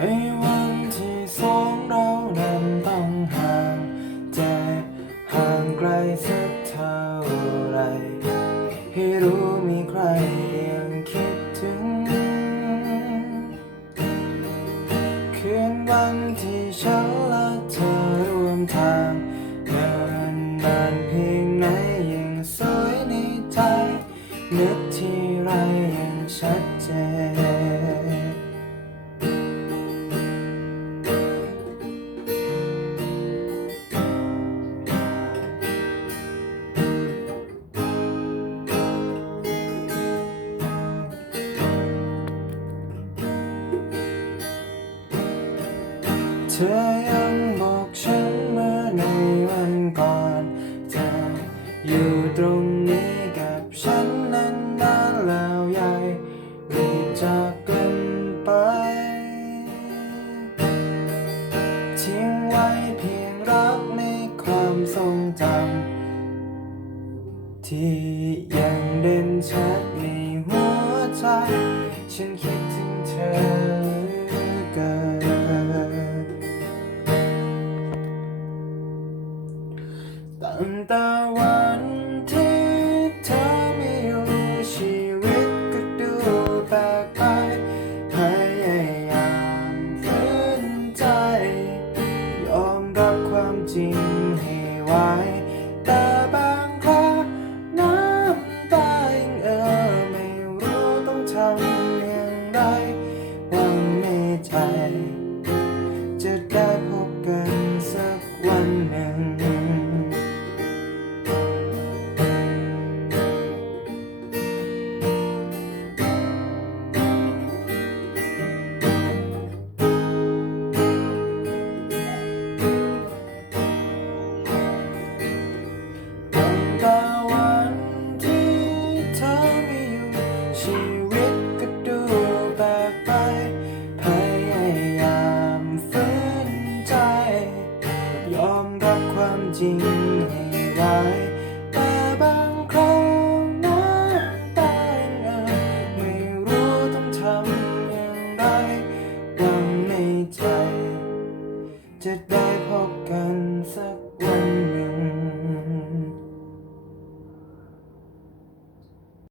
ในวันที่สองเรานั้นต้องห่างแต่ห่างไกลสักเท่าไรให้รู้มีใครยังคิดถึง คืนวันที่ฉันและเธอร่วมทางเดินนานเพียงไหนยังสวยในใจนึกที่ไรยังชัดเจน ธอยังบอกฉันเมื่อในวันก่อนเธออยู่ตรงนี้กับฉันนั้นนานแล้วยายรีบจากกันไป ทิ้งไว้เพียงรักในความทรงจำที่ยังเด่นชัดในหัวใจ ฉันคิด ตั้แต่วันที่เธอไม่รู้ชีวิตก็ดูแปลกไปพยายามฝืนใจ ยอมรับความจริง จริงให้ไว้แต่บางครั้งน้ำตาเอ่ยไม่รู้ต้องทำอย่างไรหวังในใจจะได้